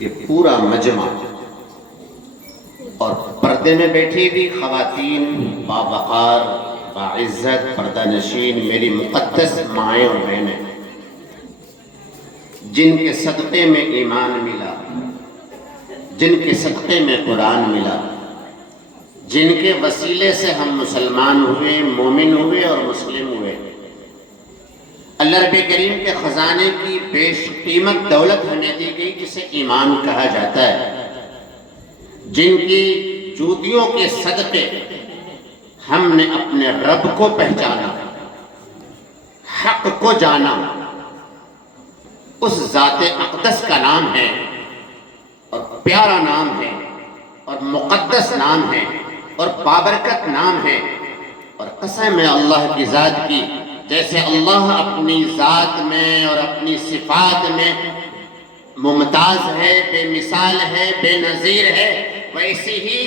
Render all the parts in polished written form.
یہ پورا مجمع اور پردے میں بیٹھی ہوئی خواتین باوقار باعزت پردہ نشین میری مقدس مائیں اور بہنیں، جن کے صدقے میں ایمان ملا، جن کے صدقے میں قرآن ملا، جن کے وسیلے سے ہم مسلمان ہوئے، مومن ہوئے اور مسلم ہوئے، اللہ رب کریم کے خزانے کی بیش قیمت دولت ہمیں دی گئی جسے ایمان کہا جاتا ہے، جن کی جوتیوں کے صدقے ہم نے اپنے رب کو پہچانا، حق کو جانا، اس ذات اقدس کا نام ہے اور پیارا نام ہے اور مقدس نام ہے اور بابرکت نام ہے، اور قسم ہے اللہ کی ذات کی، جیسے اللہ اپنی ذات میں اور اپنی صفات میں ممتاز ہے، بے مثال ہے، بے نظیر ہے، ویسے ہی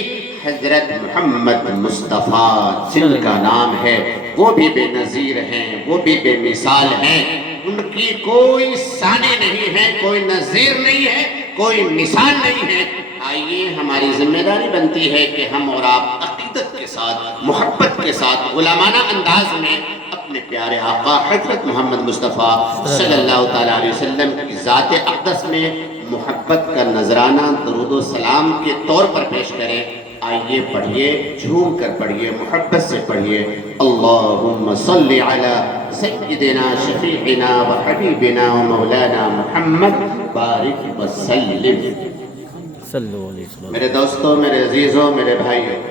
حضرت محمد مصطفیٰ جن کا نام ہے وہ بھی بے نظیر ہیں، وہ بھی بے مثال ہیں، ان کی کوئی ثانی نہیں ہے، کوئی نظیر نہیں ہے، کوئی مثال نہیں ہے۔ آئیے ہماری ذمہ داری بنتی ہے کہ ہم اور آپ عقیدت کے ساتھ، محبت کے ساتھ، غلامانہ انداز میں اپنے پیارے آقا حضرت محمد مصطفیٰ صلی اللہ تعالیٰ علیہ وسلم کی ذات اقدس میں محبت کا نذرانہ درود و سلام کے طور پر پیش کریں۔ آئیے پڑھیے، جھوم کر پڑھیے، محبت سے پڑھیے، اللہم صلی علی سیدنا شفیعنا و حبیبنا و مولانا محمد بارک وسلم۔ میرے دوستوں، میرے عزیزوں، میرے بھائیوں،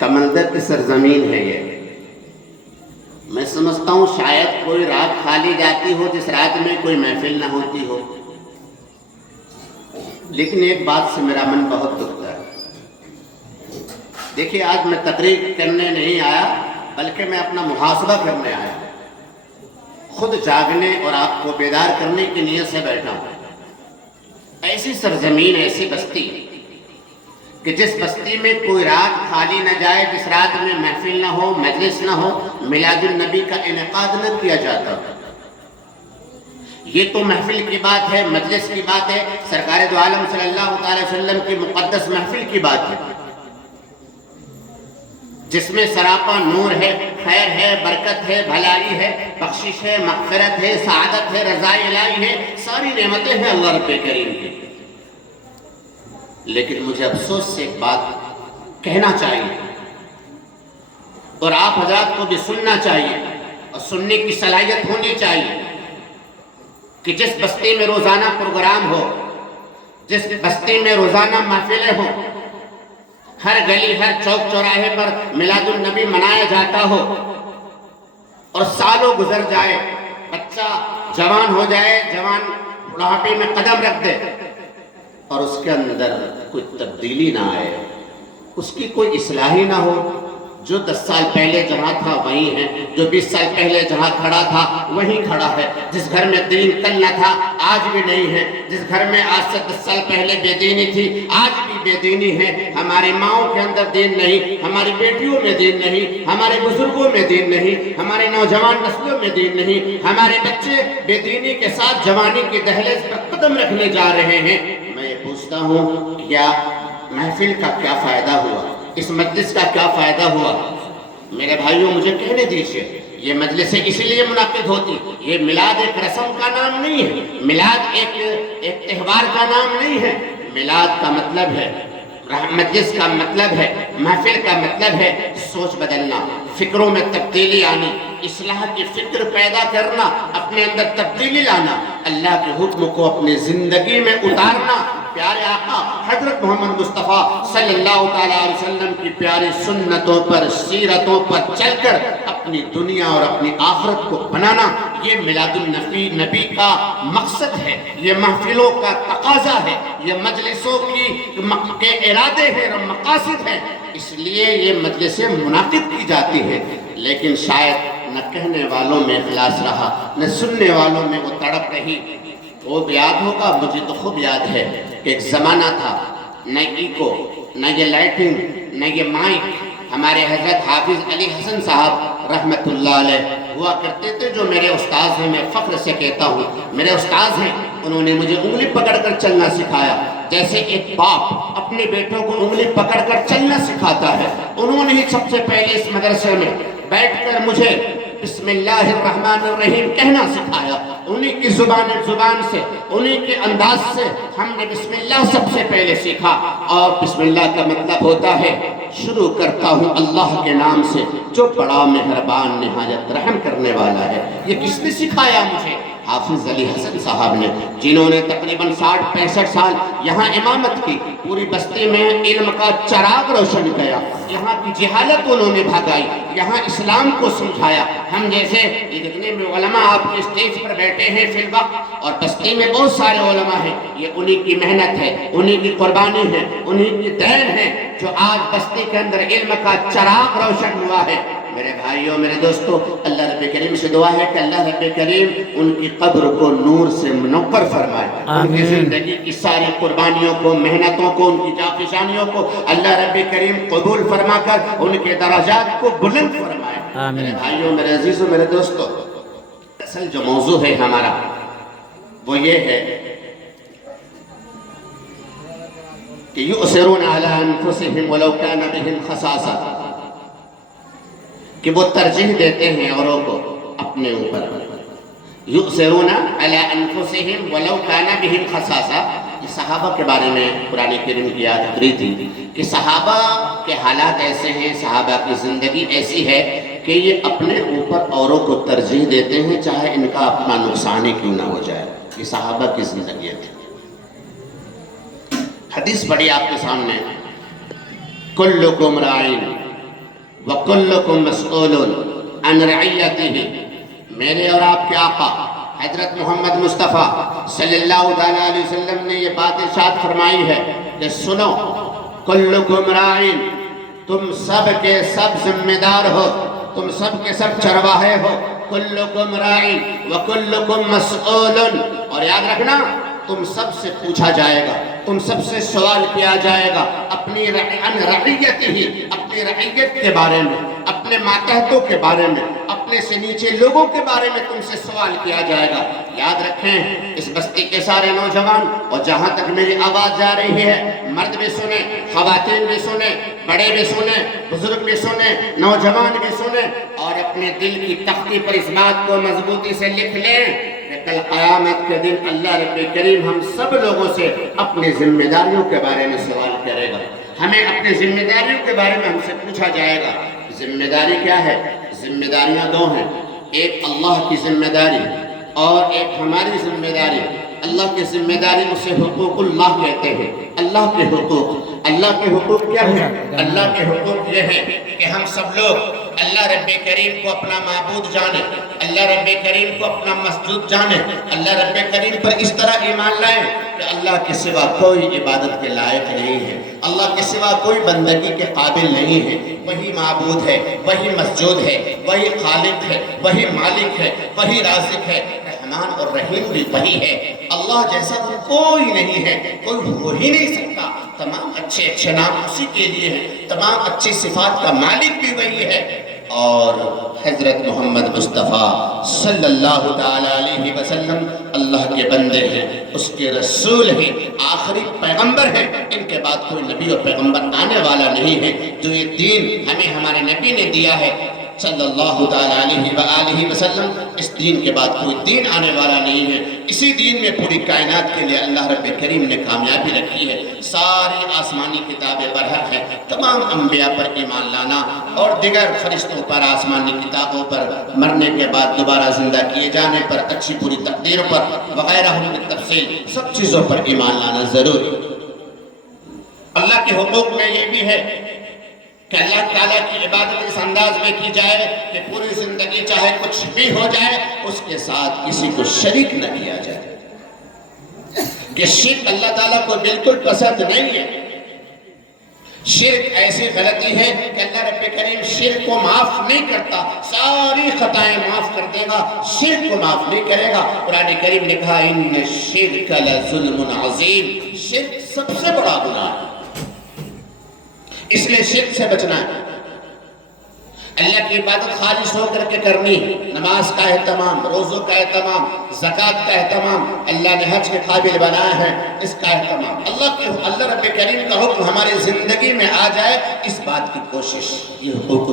کمندر کی سرزمین ہے یہ۔ میں سمجھتا ہوں شاید کوئی رات خالی جاتی ہو جس رات میں کوئی محفل نہ ہوتی ہو، لیکن ایک بات سے میرا من بہت دکھتا ہے۔ دیکھیے، آج میں تقریر کرنے نہیں آیا بلکہ میں اپنا محاسبہ کرنے آیا، خود جاگنے اور آپ کو بیدار کرنے کی نیت سے بیٹھا ہوں۔ ایسی سرزمین، ایسی بستی کہ جس بستی میں کوئی رات خالی نہ جائے، جس رات میں محفل نہ ہو، مجلس نہ ہو، میلاد النبی کا انعقاد نہ کیا جاتا۔ یہ تو محفل کی بات ہے، مجلس کی بات ہے، سرکار دو عالم صلی اللہ تعالی وسلم کی مقدس محفل کی بات ہے، جس میں سراپا نور ہے، خیر ہے، برکت ہے، بھلائی ہے، بخشش ہے، مغفرت ہے، سعادت ہے، رضا الہی ہے، ساری نعمتیں ہیں اللہ رب کریم کی۔ لیکن مجھے افسوس سے ایک بات کہنا چاہیے، اور آپ حضرات کو بھی سننا چاہیے اور سننے کی صلاحیت ہونی چاہیے، کہ جس بستی میں روزانہ پروگرام ہو، جس بستی میں روزانہ محفلیں ہوں، ہر گلی ہر چوک چوراہے پر میلاد النبی منایا جاتا ہو، اور سالوں گزر جائے، بچہ جوان ہو جائے، جوان بڑھاپے میں قدم رکھ دے، اور اس کے اندر کوئی تبدیلی نہ آئے، اس کی کوئی اصلاحی نہ ہو، جو 10 سال پہلے جہاں تھا وہیں ہے، جو 20 سال پہلے جہاں کھڑا تھا وہیں کھڑا ہے، جس گھر میں دین کل نہ تھا آج بھی نہیں ہے، جس گھر میں آج سے 10 سال پہلے بے دینی تھی آج بھی بے دینی ہے، ہماری ماؤں کے اندر دین نہیں، ہماری بیٹیوں میں دین نہیں، ہمارے بزرگوں میں دین نہیں، ہمارے نوجوان نسلوں میں دین نہیں، ہمارے بچے بے دینی کے ساتھ جوانی کی دہلیز پر قدم رکھنے جا رہے ہیں۔ میں یہ پوچھتا ہوں، کیا محفل کا کیا فائدہ ہوا؟ اس مجلس کا کیا فائدہ ہوا؟ میرے بھائیوں، مجھے کہنے دیجئے، یہ مجلسیں اسی لیے منعقد ہوتی، یہ میلاد ایک رسم کا نام نہیں ہے، میلاد ایک تہوار کا نام نہیں ہے، میلاد کا مطلب ہے، مجلس کا مطلب ہے، محفل کا مطلب ہے سوچ بدلنا، فکروں میں تبدیلی آنی، اصلاح کی فکر پیدا کرنا، اپنے اندر تبدیلی لانا، اللہ کے حکم کو اپنی زندگی میں اتارنا، پیارے آقا حضرت محمد مصطفیٰ صلی اللہ تعالیٰ علیہ وسلم کی پیاری سنتوں پر، سیرتوں پر چل کر اپنی دنیا اور اپنی آخرت کو بنانا، یہ میلاد النبی کا مقصد ہے، یہ محفلوں کا تقاضا ہے، یہ مجلسوں کے ارادے ہیں اور مقاصد ہیں، اس لیے یہ مجلسیں منعقد کی جاتی ہیں۔ لیکن شاید نہ کہنے والوں میں اخلاص رہا، نہ سننے والوں میں وہ تڑپ رہی۔ وہ یاد ہوگا، مجھے تو خوب یاد ہے کہ ایک زمانہ تھا، نہ ایکو، نہ یہ لائٹنگ، نہ یہ مائک، ہمارے حضرت حافظ علی حسن صاحب رحمت اللہ علیہ ہوا کرتے تھے، جو میرے استاذ ہیں، میں فخر سے کہتا ہوں میرے استاذ ہیں، انہوں نے مجھے انگلی پکڑ کر چلنا سکھایا، جیسے ایک باپ اپنے بیٹوں کو انگلی پکڑ کر چلنا سکھاتا ہے، انہوں نے ہی سب سے پہلے اس مدرسے میں بیٹھ کر مجھے بسم اللہ الرحمن الرحیم کہنا سکھایا۔ انہی کی زبان سے، انہی کے انداز سے ہم نے بسم اللہ سب سے پہلے سیکھا، اور بسم اللہ کا مطلب ہوتا ہے شروع کرتا ہوں اللہ کے نام سے جو بڑا مہربان نہایت رحم کرنے والا ہے۔ یہ کس نے سکھایا مجھے؟ حافظ علی حسن صاحب نے، جنہوں نے تقریباً 60-65 سال یہاں امامت کی، پوری بستی میں علم کا چراغ روشن کیا، یہاں کی جہالت انہوں نے بھگائی، یہاں اسلام کو سمجھایا۔ ہم جیسے یہ جتنے بھی علماء آپ کے اسٹیج پر بیٹھے ہیں فی الوقت، اور بستی میں بہت سارے علماء ہیں، یہ انہی کی محنت ہے، انہی کی قربانی ہے، انہی کی دین ہے جو آج بستی کے اندر علم کا چراغ روشن ہوا ہے۔ میرے بھائیوں، میرے دوستو، اللہ رب کریم سے دعا ہے کہ اللہ رب کریم ان کی قبر کو نور سے منور فرمائے، ان کی زندگی کی ساری قربانیوں کو، محنتوں کو، ان کی جافشانیوں کو اللہ رب کریم قبول فرما کر ان کے درجات کو بلند فرمائے۔ میرے بھائیوں، میرے عزیزوں، میرے دوستو، اصل جو موضوع ہے ہمارا وہ یہ ہے کہ یؤثرون علی انفسہم ولو کان بہم خصاصہ، کہ وہ ترجیح دیتے ہیں اوروں کو اپنے اوپر۔ یؤثرون علی انفسہم ولو کان بہم خصاصہ، یہ صحابہ کے بارے میں قرآن کریم کی آیت اتری تھی کہ صحابہ کے حالات ایسے ہیں، صحابہ کی زندگی ایسی ہے کہ یہ اپنے اوپر اوروں کو ترجیح دیتے ہیں چاہے ان کا اپنا نقصان ہی کیوں نہ ہو جائے۔ یہ صحابہ کی زندگی ہے۔ حدیث پڑھی آپ کے سامنے، کلکم راعٍ وَكُلُّكُمْ مَسْئُولٌ عَنْ رَعِيَّتِهِ، میرے اور آپ کے آقا حضرت محمد مصطفیٰ صلی اللہ علیہ وسلم نے یہ بات ارشاد فرمائی ہے کہ سنو، کلکم راعٍ، تم سب کے سب ذمہ دار ہو، تم سب کے سب چرواہے ہو، کلکم راعٍ وَكُلُّكُمْ مَسْئُولٌ، اور یاد رکھنا تم سب سے پوچھا جائے گا، تم سب سے سوال کیا جائے گا اپنی اپنی رعیت کے بارے میں، اپنے ماتحتوں کے بارے میں، اپنے سے نیچے لوگوں کے بارے میں تم سے سوال کیا جائے گا۔ یاد رکھیں، اس بستی کے سارے نوجوان، اور جہاں تک میری آواز جا رہی ہے، مرد بھی سنیں، خواتین بھی سنیں، بڑے بھی سنیں، بزرگ بھی سنیں، نوجوان بھی سنیں، اور اپنے دل کی تختی پر اس بات کو مضبوطی سے لکھ لیں کہ کل قیامت کے دن اللہ رب کریم ہم سب لوگوں سے اپنی ذمہ داریوں کے بارے میں سوال کرے گا۔ ہمیں اپنی ذمہ داریوں کے بارے میں ہم سے پوچھا جائے گا۔ ذمہ داری کیا ہے؟ ذمہ داریاں دو ہیں، ایک اللہ کی ذمہ داری اور ایک ہماری ذمہ داری۔ اللہ کی ذمہ داری اسے حقوق اللہ کہتے ہیں، اللہ کے حقوق۔ اللہ کے حقوق کیا ہیں؟ اللہ کے حقوق یہ ہیں کہ ہم سب لوگ اللہ رب کریم کو اپنا معبود جانیں، اللہ رب کریم کو اپنا مسجود جانیں، اللہ رب کریم پر اس طرح ایمان لائیں کہ اللہ کے سوا کوئی عبادت کے لائق نہیں ہے، اللہ کے سوا کوئی بندگی کے قابل نہیں ہے، وہی معبود ہے، وہی مسجود ہے، وہی خالق ہے، وہی مالک ہے، وہی رازق ہے، رحمان اور رحیم بھی وہی ہے۔ اللہ جیسا کوئی نہیں ہے، کوئی ہو ہی نہیں سکتا۔ تمام اچھے اچھے نام اسی کے لیے ہیں، تمام اچھی صفات کا مالک بھی وہی ہے، اور حضرت محمد مصطفیٰ صلی اللہ تعالیٰ علیہ وسلم اللہ کے بندے ہیں، اس کے رسول ہیں، آخری پیغمبر ہیں، ان کے بعد کوئی نبی اور پیغمبر آنے والا نہیں ہے۔ جو یہ دین ہمیں ہمارے نبی نے دیا ہے صلی اللہ تعالیٰ علیہ وآلہ وسلم، اس دین کے بعد کوئی دین آنے والا نہیں ہے۔ اسی دین میں پوری کائنات کے لیے اللہ رب کریم نے کامیابی رکھی ہے۔ ساری آسمانی کتابیں برحق ہیں، تمام انبیاء پر ایمان لانا اور دیگر فرشتوں پر، آسمانی کتابوں پر، مرنے کے بعد دوبارہ زندہ کیے جانے پر، اچھی پوری تقدیر پر وغیرہ تفصیل سب چیزوں پر ایمان لانا ضروری۔ اللہ کے حقوق میں یہ بھی ہے کہ اللہ تعالیٰ کی عبادت اس انداز میں کی جائے کہ پوری زندگی چاہے کچھ بھی ہو جائے اس کے ساتھ کسی کو شریک نہ کیا جائے، کہ شرک اللہ تعالیٰ کو بالکل پسند نہیں ہے۔ شرک ایسی غلطی ہے کہ اللہ رب کریم شرک کو معاف نہیں کرتا، ساری خطائیں معاف کر دے گا، شرک کو معاف نہیں کرے گا۔ قرآن کریم نے کہا ان الشرک لظلم عظیم، شرک سب سے بڑا گناہ ہے، اس لیے شرک سے بچنا ہے۔ اللہ کی عبادت خالص ہو کر کے کرنی، نماز کا اہتمام، روزوں کا اہتمام، زکوٰۃ کا اہتمام، اللہ نے حج کے قابل بنایا ہے اس کا اہتمام، اللہ رب کریم کا حکم ہماری زندگی میں آ جائے اس بات کی کوشش، یہ حقوق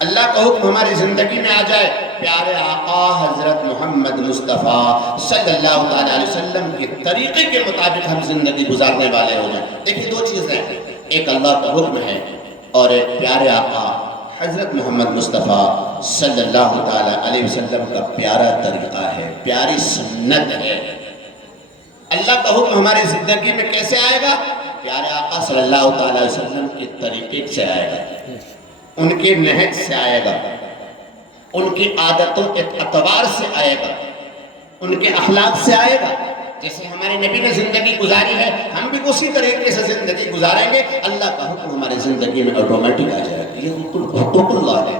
اللہ کا حکم ہماری زندگی میں آ جائے، پیارے آقا حضرت محمد مصطفیٰ صلی اللہ علیہ وسلم کے طریقے کے مطابق ہم زندگی گزارنے والے ہو جائیں۔ دیکھیں دو چیزیں، ایک اللہ کا حکم ہے اور ایک پیارے آقا حضرت محمد مصطفیٰ صلی اللہ علیہ وسلم کا پیارا طریقہ ہے، پیاری سنت ہے۔ اللہ کا حکم ہماری زندگی میں کیسے آئے گا؟ پیارے آقا صلی اللہ علیہ وسلم کے طریقے سے آئے گا، ان کے نہج سے آئے گا، ان کی عادتوں کے اعتبار سے آئے گا، ان کے اخلاق سے آئے گا۔ جیسے ہمارے نبی نے زندگی گزاری ہے ہم بھی اسی طریقے سے زندگی گزاریں گے، اللہ کا حکم ہماری زندگی میں آٹومیٹک آ جائے گا۔ یہ حقوق اللہ ہے،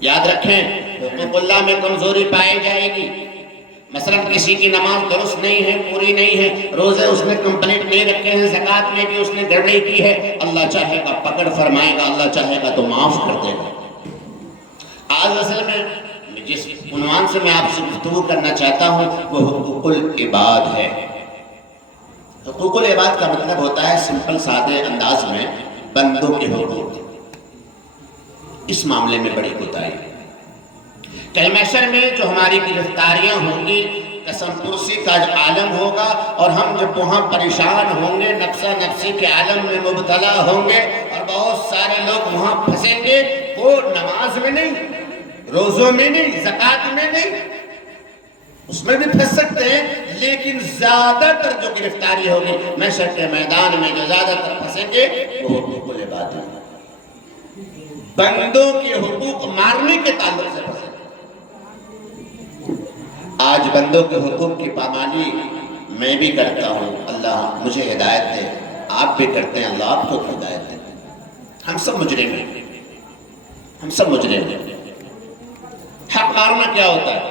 یاد رکھیں حقوق اللہ میں کمزوری پائی جائے گی، مثلا کسی کی نماز درست نہیں ہے، پوری نہیں ہے، روزے اس نے کمپلیٹ نہیں رکھے ہیں، زکوٰۃ میں بھی اس نے گڑبڑی کی ہے، اللہ چاہے گا پکڑ فرمائے گا، اللہ چاہے گا تو معاف کر دے گا۔ آج اصل میں جس عنوان سے میں آپ سے گفتگو کرنا چاہتا ہوں وہ حقوق العباد ہے۔ حقوق العباد کا مطلب ہوتا ہے سمپل سادے انداز میں بندوں کے حقوق، اس معاملے میں بڑی کوتاہی ہے۔ کل محشر میں جو ہماری گرفتاریاں ہوں گی، قسم پرسی کا عالم ہوگا اور ہم جب وہاں پریشان ہوں گے، نفسہ نفسی کے عالم میں مبتلا ہوں گے اور بہت سارے لوگ وہاں پھنسیں گے، وہ نماز میں نہیں، روزوں میں نہیں، زکوٰۃ میں نہیں، اس میں بھی پھنس سکتے ہیں، لیکن زیادہ تر جو گرفتاری ہوگی محشر کے میدان میں جو زیادہ تر پھنسیں گے وہ حقوق العباد ہیں، بندوں کے حقوق مارنے کے تعلق سے پھنسیں گے۔ آج بندوں کے حقوق کی پامالی میں بھی کرتا ہوں، اللہ مجھے ہدایت دے، آپ بھی کرتے ہیں، اللہ آپ کو ہدایت دے۔ ہم سب مجرم ہیں، ہم سب مجرم ہیں۔ حق مارنا کیا ہوتا ہے؟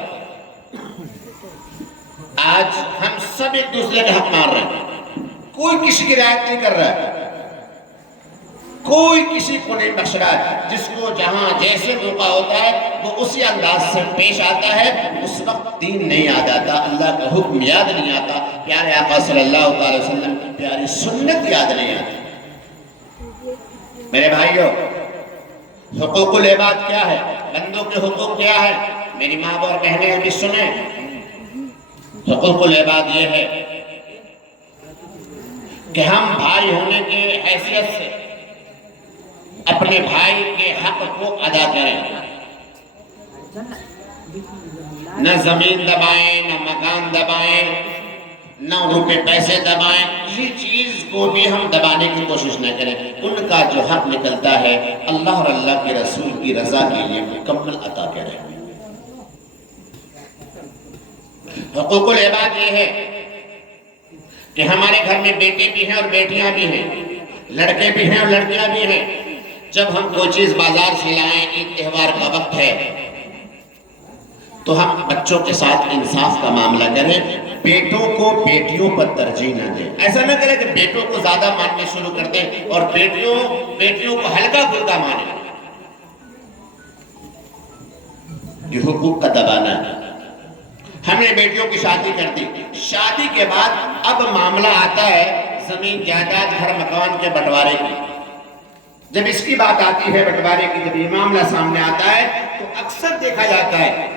آج ہم سب ایک دوسرے کا حق مار رہے ہیں، کوئی کسی کی رعایت نہیں کر رہا ہے، کوئی کسی کو نہیں بخش رہا ہے، جس کو جہاں جیسے موقع ہوتا ہے وہ اسی انداز سے پیش آتا ہے، اس وقت دین نہیں یاد آتا، اللہ کا حکم یاد نہیں آتا، پیارے آقا صلی اللہ علیہ وسلم کی پیاری سنت یاد نہیں آتی۔ میرے بھائیوں، حقوق العباد کیا ہے؟ بندوں کے حقوق کیا ہے؟ میری ماں اور بہنیں بھی سنیں، حقوق العباد یہ ہے کہ ہم بھائی ہونے کے حیثیت سے اپنے بھائی کے حق کو ادا کریں، نہ زمین دبائیں، نہ مکان دبائیں، نہ ان کے پیسے دبائیں، کسی چیز کو بھی ہم دبانے کی کوشش نہ کریں، ان کا جو حق نکلتا ہے اللہ اور اللہ کے رسول کی رضا کے لیے مکمل عطا کریں۔ حقوق العباد یہ ہے کہ ہمارے گھر میں بیٹے بھی ہیں اور بیٹیاں بھی ہیں، لڑکے بھی ہیں اور لڑکیاں بھی ہیں، جب ہم کوئی چیز بازار سے لائیں، عید تہوار کا وقت ہے تو ہم بچوں کے ساتھ انصاف کا معاملہ کریں، بیٹوں کو بیٹیوں پر ترجیح نہ دیں، ایسا نہ کریں کہ بیٹوں کو زیادہ ماننے شروع کر دیں اور بیٹیوں کو ہلکا پھلکا مانیں، یہ حقوق کا دبانا ہے۔ ہم نے بیٹیوں کی شادی کر دی، شادی کے بعد اب معاملہ آتا ہے زمین جائیداد گھر مکان کے بٹوارے کی، جب اس کی بات آتی ہے بٹوارے کی، جب یہ معاملہ سامنے آتا ہے تو اکثر دیکھا جاتا ہے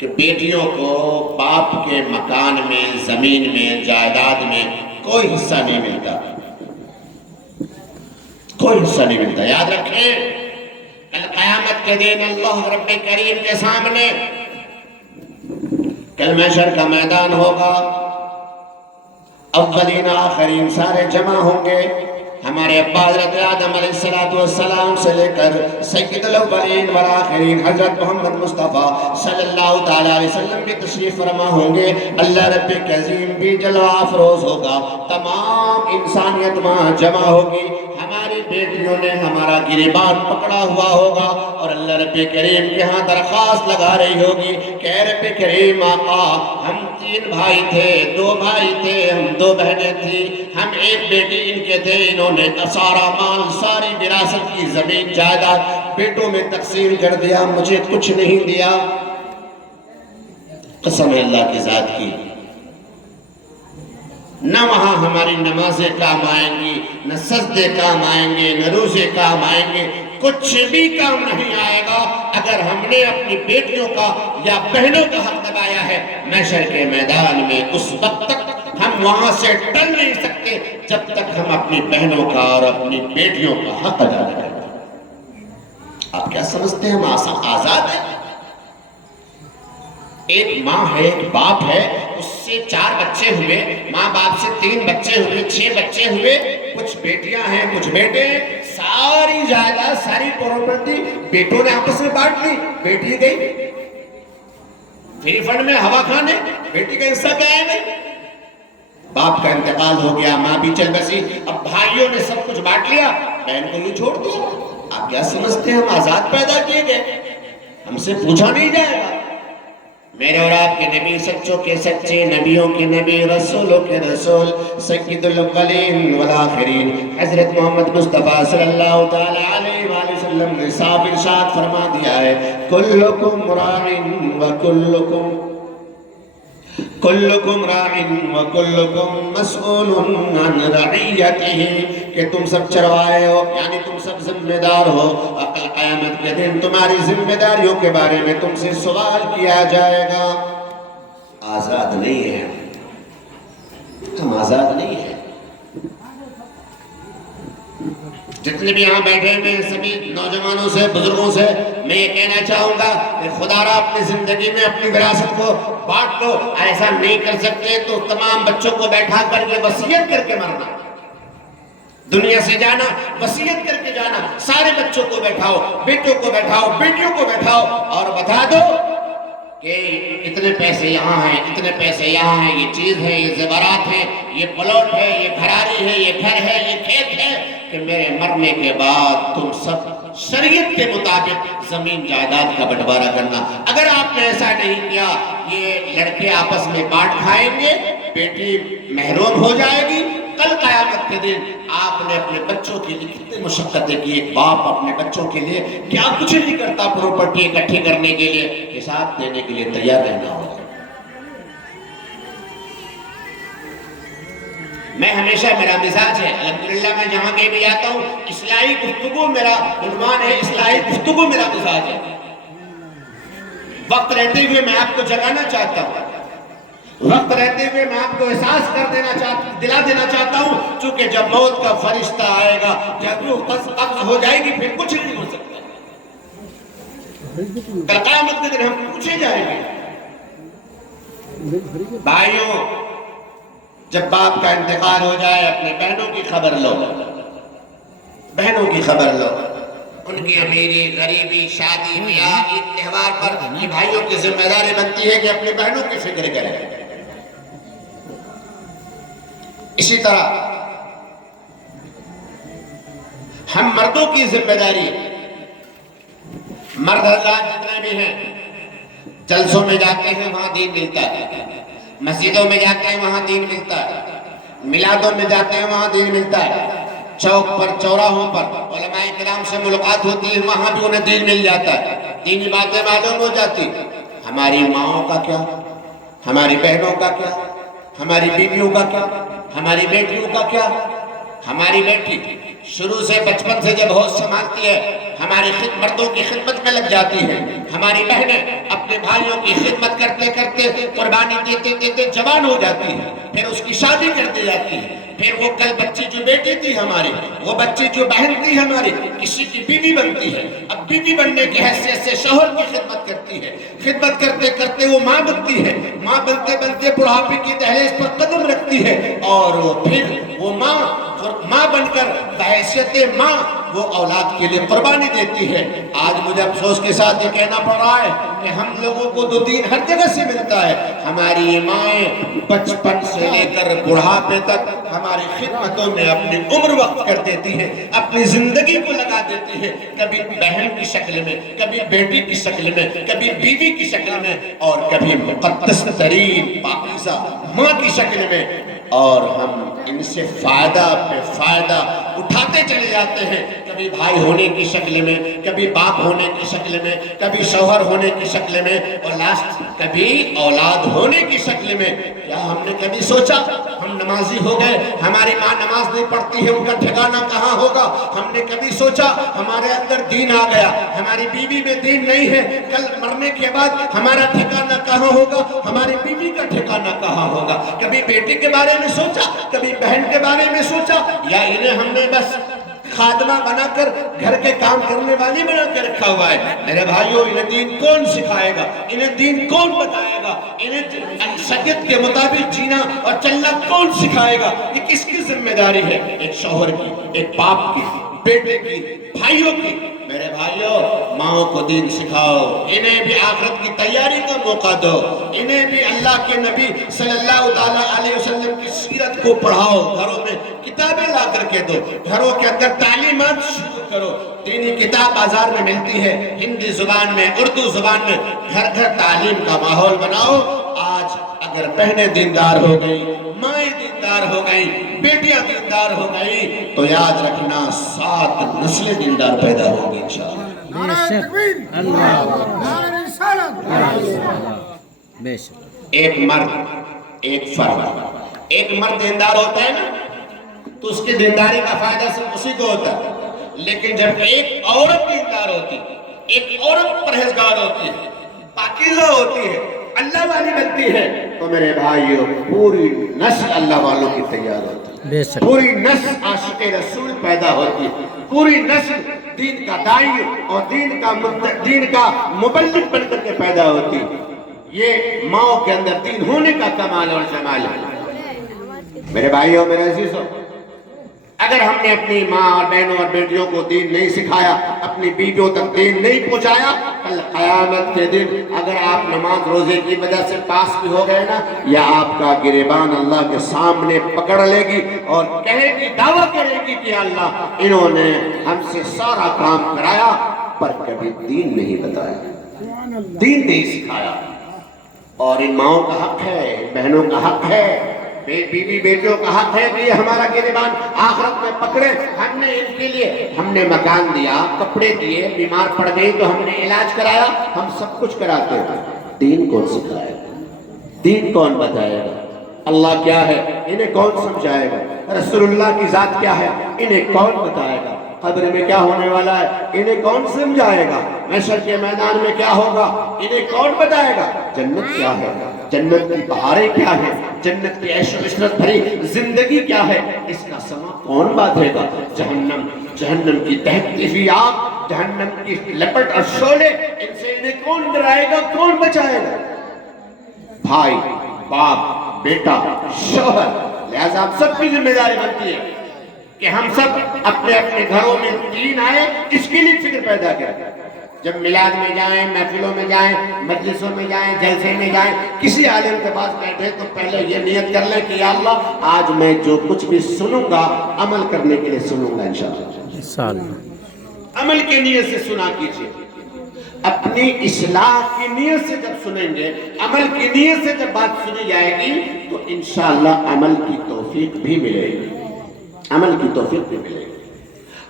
کہ بیٹیوں کو باپ کے مکان میں، زمین میں، جائیداد میں کوئی حصہ نہیں ملتا، کوئی حصہ نہیں ملتا۔ یاد رکھیں کل قیامت کے دن اللہ رب کریم کے سامنے کل محشر کا میدان ہوگا، اولین آخرین سارے جمع ہوں گے، ہمارے ابا حضرت آدم علیہ السلام سے لے کر سید الاولین والآخرین حضرت محمد مصطفیٰ صلی اللہ علیہ وسلم بھی تشریف فرما ہوں گے، اللہ رب عظیم بھی جلوہ افروز ہوگا، تمام انسانیت وہاں جمع ہوگی، ہماری کئی بیٹیوں نے ہمارا گریبان پکڑا ہوا ہوگا اور اللہ رب کریم کے ہاں درخواست لگا رہی ہوگی کہ رب کریم آقا ہم 3 بھائی تھے، 2 بھائی تھے، ہم 2 بہنیں تھیں، ہم ایک بیٹی ان کے تھے، انہوں نے سارا مال، ساری وراثت کی زمین جائیداد بیٹوں میں تقسیم کر دیا، مجھے کچھ نہیں دیا۔ قسم ہے اللہ کی ذات کی، نہ وہاں ہماری نمازیں کام آئیں گی، نہ سجدے کام آئیں گے، نہ روزے کام آئیں گے، کچھ بھی کام نہیں آئے گا اگر ہم نے اپنی بیٹیوں کا یا بہنوں کا حق دبایا ہے۔ محشر کے میدان میں اس وقت تک ہم وہاں سے ٹل نہیں سکتے جب تک ہم اپنی بہنوں کا اور اپنی بیٹیوں کا حق ادا نہ کریں۔ آپ کیا سمجھتے ہیں ہم آزاد ہیں؟ ایک ماں ہے، ایک باپ ہے، اس سے 4 بچے ہوئے، ماں باپ سے 3 بچے ہوئے، 6 بچے ہوئے، کچھ بیٹیاں ہیں، کچھ بیٹے ہیں، ساری جائیداد، ساری پراپرٹی بیٹوں نے آپس میں بانٹ لی، بیٹی گئی فری فنڈ میں ہوا کھانے، بیٹی کا حصہ کیا ہے بھائی؟ باپ کا انتقال ہو گیا، ماں بھی چل بسی، اب بھائیوں نے سب کچھ بانٹ لیا، بہن کو یہ چھوڑ دیا۔ آپ کیا سمجھتے ہیں ہم آزاد پیدا کیے گئے؟ ہم سے پوچھا نہیں جائے گا۔ میرے اور آپ کے نبی سچوں کے سچے، نبیوں کے نبی، رسولوں کے رسول، سید الاولین والآخرین حضرت محمد مصطفیٰ صلی اللہ تعالیٰ علیہ وآلہ وسلم نے صاحب ارشاد فرما دیا ہے، کلکم راعٍ کلکم راعٍ وکلکم مسئول عن رعیتہ، کہ تم سب چروائے ہو، یعنی تم سب ذمہ دار ہو، عقل قیامت کے دن تمہاری ذمہ داریوں کے بارے میں تم سے سوال کیا جائے گا۔ آزاد نہیں ہے ہم، آزاد نہیں ہیں۔ جتنے بھی یہاں بیٹھے ہوئے ہیں سبھی نوجوانوں سے، بزرگوں سے میں یہ کہنا چاہوں گا کہ خدا را اپنی زندگی میں اپنی وراثت کو بانٹ دو۔ ایسا نہیں کر سکتے تو تمام بچوں کو بیٹھا کر کے وصیت کر کے مرنا، دنیا سے جانا وصیت کر کے جانا، سارے بچوں کو بیٹھاؤ، بیٹوں کو بیٹھاؤ، بیٹیوں کو بیٹھاؤ اور بتا دو کہ اتنے پیسے یہاں ہیں، اتنے پیسے یہاں ہیں، یہ چیز ہے، یہ زیورات ہے، یہ پلاٹ ہے، یہ گھراری ہے، یہ گھر ہے، یہ کھیت ہے، کہ میرے مرنے کے بعد تم سب شریعت کے مطابق زمین جائیداد کا بٹوارا کرنا۔ اگر آپ نے ایسا نہیں کیا، یہ لڑکے آپس میں بانٹ کھائیں گے، بیٹی محروم ہو جائے گی۔ کل قیامت کے دن آپ نے اپنے بچوں کے لیے کتنی مشقتیں کی، ایک باپ اپنے بچوں کے لیے کیا کچھ نہیں کرتا پراپرٹی اکٹھی کرنے کے لیے، حساب دینے کے لیے تیار رہنا ہوگا۔ میں ہمیشہ، میرا مزاج ہے، الحمدللہ میں جہاں کہیں بھی آتا ہوں، اصلاحی گفتگو میرا عنوان ہے، اصلاحی گفتگو میرا مزاج ہے۔ وقت رہتے ہوئے میں آپ کو جگانا چاہتا ہوں، وقت رہتے ہوئے میں آپ کو احساس دلا دینا چاہتا ہوں، چونکہ جب موت کا فرشتہ آئے گا، جب روح قبض ہو جائے گی، پھر کچھ نہیں ہو سکتا۔ کل قیامت کے دن ہم پوچھے جائیں گے۔ بھائیوں، جب باپ کا انتقال ہو جائے، اپنے بہنوں کی خبر لو، بہنوں کی خبر لو، ان کی امیری، غریبی، شادی، بیاہ، عید تہوار پر یہ بھائیوں کی ذمہ داری بنتی ہے کہ اپنے بہنوں کی فکر کریں۔ اسی طرح ہم مردوں کی ذمہ داری، مرد حضرات جتنے بھی ہیں، جلسوں میں جاتے ہیں وہاں دین ملتا ہے، مسجدوں میں جاتے ہیں وہاں دین ملتا ہے، میلادوں میں جاتے ہیں وہاں دین ملتا ہے، چوک پر، چوراہوں پر علماء کرام سے ملاقات ہوتی ہے، وہاں بھی انہیں دین مل جاتا ہے، دینی باتیں معلوم ہو جاتی۔ ہماری ماؤں کا کیا؟ ہماری بہنوں کا کیا؟ ہماری بیویوں کا کیا؟ ہماری بیٹیوں کا کیا؟ ہماری بیٹی شروع سے بچپن سے جب ہوش سنبھالتی ہے، ہماری مردوں کی خدمت میں لگ جاتی ہے، ہماری بہنیں اپنے بھائیوں کی خدمت کرتے کرتے، قربانی دیتے دیتے جوان ہو جاتی ہے، پھر اس کی شادی کر دی جاتی ہے، پھر وہ کل بچی جو بیٹی تھی ہماری، وہ بچی جو بہن تھی ہماری، کسی کی بیوی بنتی ہے، اب بیوی بننے کی حیثیت سے شوہر کی خدمت کرتی ہے، خدمت کرتے کرتے وہ ماں بنتی ہے، ماں بنتے بنتے بڑھاپے کی دہلیز پر قدم رکھتی ہے، اور پھر وہ ماں بن کر بحیثیت ماں وہ اولاد کے لیے قربانی دیتی ہے۔ آج مجھے افسوس کے ساتھ یہ کہنا پڑ رہا ہے کہ ہم لوگوں کو تو دین ہر جگہ سے ملتا ہے، ہماری مائیں بچپن سے لے کر بڑھاپے تک ہماری خدمتوں میں اپنی عمر وقت کر دیتی ہیں، اپنی زندگی کو لگا دیتی ہیں، کبھی بہن کی شکل میں، کبھی بیٹی کی شکل میں، کبھی بیوی کی شکل میں، اور کبھی مقدس ترین پاکیزہ ماں کی شکل میں، اور ہم ان سے فائدہ پہ فائدہ اٹھاتے چلے جاتے ہیں، کبھی بھائی ہونے کی شکل میں، کبھی باپ ہونے کی شکل میں، کبھی شوہر ہونے کی شکل میں، اور لاسٹ کبھی اولاد ہونے کی شکل میں۔ کیا ہم نے کبھی سوچا ہم نمازی ہو گئے، ہماری ماں نماز نہیں پڑھتی ہے، ان کا ٹھکانہ کہاں ہوگا؟ ہم نے کبھی سوچا ہمارے اندر دین آ گیا، ہماری بیوی میں دین نہیں ہے، کل مرنے کے بعد ہمارا ٹھکانہ کہاں ہوگا؟ ہماری بیوی کا ٹھکانہ کہاں ہوگا؟ کبھی بیٹی کے بارے میں سوچا، کبھی بہن کے بارے میں سوچا، یا انہیں ہم نے بس خادمہ بنا کر گھر کے کام کرنے والی بنا کے رکھا ہوا ہے؟ میرے بھائیوں، انہیں دین کون سکھائے گا؟ انہیں دین کون بتائے گا؟ انہیں شریعت کے مطابق جینا اور چلنا کون سکھائے گا؟ یہ کس کی ذمہ داری ہے؟ ایک شوہر کی، ایک باپ کی، بیٹے کی، بھائیوں کی۔ میرے بھائیوں، ماں کو دین سکھاؤ، انہیں بھی آخرت کی تیاری کا موقع دو، انہیں بھی اللہ کے نبی صلی اللہ علیہ وسلم کی سیرت کو پڑھاؤ، گھروں میں کتابیں لا کر کے دو، گھروں کے اندر تعلیمات شروع کرو۔ دینی کتاب بازار میں ملتی ہے، ہندی زبان میں، اردو زبان میں، گھر گھر تعلیم کا ماحول بناؤ۔ آج اگر بہنیں دیندار ہو گئی، مائیں دیندار ہو گئی، بیٹیاں دیندار ہو گئی، تو یاد رکھنا 7 نسلیں دیندار پیدا ہوں گی انشاءاللہ۔ ایک مرد، ایک فرد، ایک مرد دیندار ہوتا ہے نا تو اس کی دینداری کا فائدہ صرف اسی کو ہوتا ہے، لیکن جب ایک عورت دیندار ہوتی ہے، ایک عورت پرہیزگار ہوتی ہے، پاکیزہ ہوتی ہے، اللہ والی بنتی ہے، تو میرے بھائیو پوری نسل اللہ والوں کی تیار ہوتی ہے، پوری نسل عاشق رسول پیدا ہوتی ہے، پوری نسل دین کا داعی اور دین کا مبلغ بن کر کے پیدا ہوتی ہے۔ یہ ماں کے اندر دین ہونے کا کمال اور جمال ہے۔ میرے بھائیوں، میرے عزیزوں، اگر ہم نے اپنی ماں اور بہنوں اور بیٹیوں کو دین نہیں سکھایا، اپنی بیویوں تک دین نہیں پہنچایا، کل قیامت کے دن اگر آپ نماز روزے کی وجہ سے پاس بھی ہو گئے نا، یا آپ کا گریبان اللہ کے سامنے پکڑ لے گی اور کہے گی، دعویٰ کرے گی کہ اللہ انہوں نے ہم سے سارا کام کرایا پر کبھی دین نہیں بتایا، دین نہیں سکھایا۔ اور ان ماؤں کا حق ہے، بہنوں کا حق ہے، بیوی بیٹیوں کا حق ہے کہ یہ ہمارا گریبان آخرت میں پکڑے۔ ہم نے ان کے لیے مکان دیا، کپڑے دیے، بیمار پڑ گئی تو ہم نے علاج کرایا، ہم سب کچھ کراتے ہیں، دین کون سکھائے گا؟ دین کون بتائے گا؟ اللہ کیا ہے انہیں کون سمجھائے گا؟ رسول اللہ کی ذات کیا ہے انہیں کون بتائے گا؟ قبر میں کیا ہونے والا ہے انہیں کون سمجھائے گا؟ محشر کے میدان میں کیا ہوگا انہیں کون بتائے گا؟ جنت کیا ہے، جنت کی بہاریں کیا ہے، جنت کی عیش و عشرت بھری زندگی کیا ہے، اس کا سما کون باندھے گا؟ جہنم کی دہکتی ہوئی آگ، جہنم کی لپٹ اور شعلے، ان سے انہیں کون ڈرائے گا، کون بچائے گا؟ بھائی، باپ، بیٹا، شوہر، لہذا ہم سب کی ذمہ داری بنتی ہے کہ ہم سب اپنے اپنے گھروں میں دین آئے، اس کے لیے فکر پیدا کریں۔ جب میلاد میں جائیں، محفلوں میں جائیں، مجلسوں میں جائیں، جلسے میں جائیں، کسی عالم کے پاس بیٹھے تو پہلے یہ نیت کر لیں کہ یا اللہ آج میں جو کچھ بھی سنوں گا عمل کرنے کے لیے سنوں گا انشاءاللہ۔ عمل کی نیت سے سنا کیجئے، اپنی اصلاح کی نیت سے جب سنیں گے، عمل کی نیت سے جب بات سنی جائے گی تو انشاءاللہ عمل کی توفیق بھی ملے گی، عمل کی توفیق بھی ملے گی۔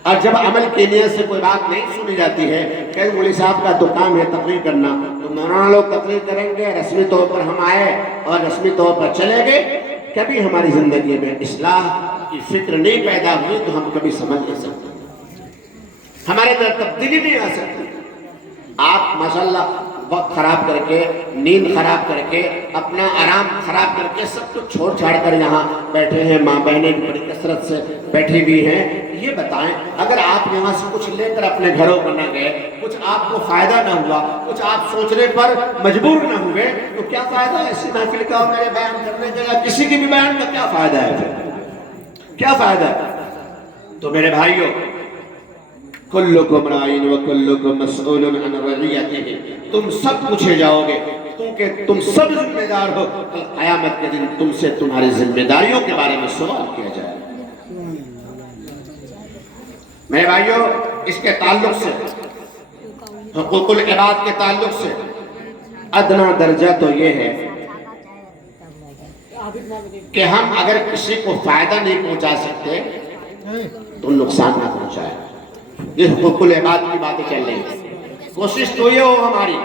اور جب عمل کے نیت سے کوئی بات نہیں سنی جاتی ہے، کہ مولوی صاحب کا تو کام ہے تقریر کرنا، تو مولانا لوگ تقریر کریں گے، رسمی طور پر ہم آئے اور رسمی طور پر چلے گئے، کبھی ہماری زندگی میں اصلاح کی فکر نہیں پیدا ہوئی تو ہم کبھی سمجھ نہیں سکتے، ہمارے اندر تبدیلی نہیں آ سکتی۔ آپ ماشاءاللہ وقت خراب کر کے، نیند خراب کر کے، اپنا آرام خراب کر کے سب کچھ چھوڑ چھاڑ کر یہاں بیٹھے ہیں، ماں بہنیں بڑی کثرت سے بیٹھی ہوئی ہیں، یہ بتائیں اگر آپ یہاں سے کچھ لے کر اپنے گھروں کو نہ گئے، کچھ آپ کو فائدہ نہ ہوا، کچھ آپ سوچنے پر مجبور نہ ہوئے، تو کیا فائدہ ہے ایسی محفل کا، میرے بیان کرنے کا یا کسی کی بھی بیان کا کیا فائدہ ہے؟ کیا فائدہ ہے؟ تو میرے بھائیوں، کلکم راعٍ وکلکم مسئول عن رعیتہ، تم سب پوچھے جاؤ گے کیونکہ تم سب ذمہ دار ہو. کل قیامت کے دن تم سے تمہاری ذمہ داریوں کے بارے میں سوال کیا جائے. میرے بھائیوں، اس کے تعلق سے، حقوق العباد کے تعلق سے ادنا درجہ تو یہ ہے کہ ہم اگر کسی کو فائدہ نہیں پہنچا سکتے تو نقصان نہ پہنچائے. یہ حقوق العباد کی باتیں چل رہی ہیں. کوشش تو یہ ہو ہماری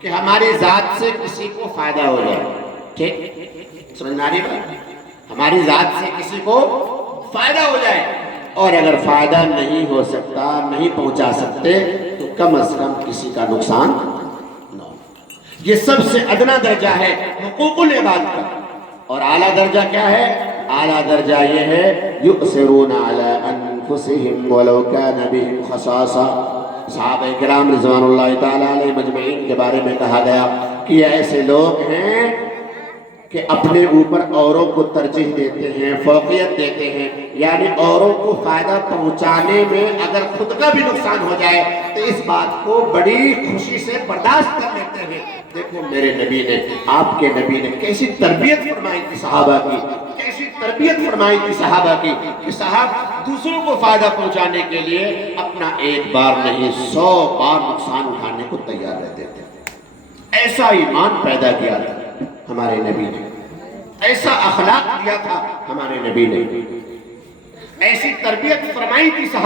کہ ہماری ذات سے کسی کو فائدہ ہو جائے. ٹھیک، سمجھ میں آ رہی بات؟ ہماری ذات سے کسی کو فائدہ ہو جائے، اور اگر فائدہ نہیں ہو سکتا، نہیں پہنچا سکتے، تو کم از کم کسی کا نقصان نہ ہو. یہ سب سے ادنا درجہ ہے حقوق العباد کا. اور اعلیٰ درجہ کیا ہے؟ اعلیٰ درجہ یہ ہے یؤثرون علی انفسہم ولو کان بہم خصاصہ. صحابہ کرام رضوان اللہ تعالیٰ علیہ مجمعین کے بارے میں کہا گیا کہ یہ ایسے لوگ ہیں کہ اپنے اوپر اوروں کو ترجیح دیتے ہیں، فوقیت دیتے ہیں. یعنی اوروں کو فائدہ پہنچانے میں اگر خود کا بھی نقصان ہو جائے تو اس بات کو بڑی خوشی سے برداشت کر لیتے ہیں. دیکھو میرے نبی نے، آپ کے نبی نے کیسی تربیت فرمائی تھی صحابہ کی، کیسی تربیت فرمائی تھی صحابہ کی کہ صحابہ دوسروں کو فائدہ پہنچانے کے لیے اپنا ایک بار نہیں 100 بار نقصان اٹھانے کو تیار رہتے تھے. ایسا ایمان پیدا کیا تھا ہمارے نبی نے، ایسا اخلاق دیا تھا ہمارے نبی نے، ایسی تربیت فرمائی تھی صحابہ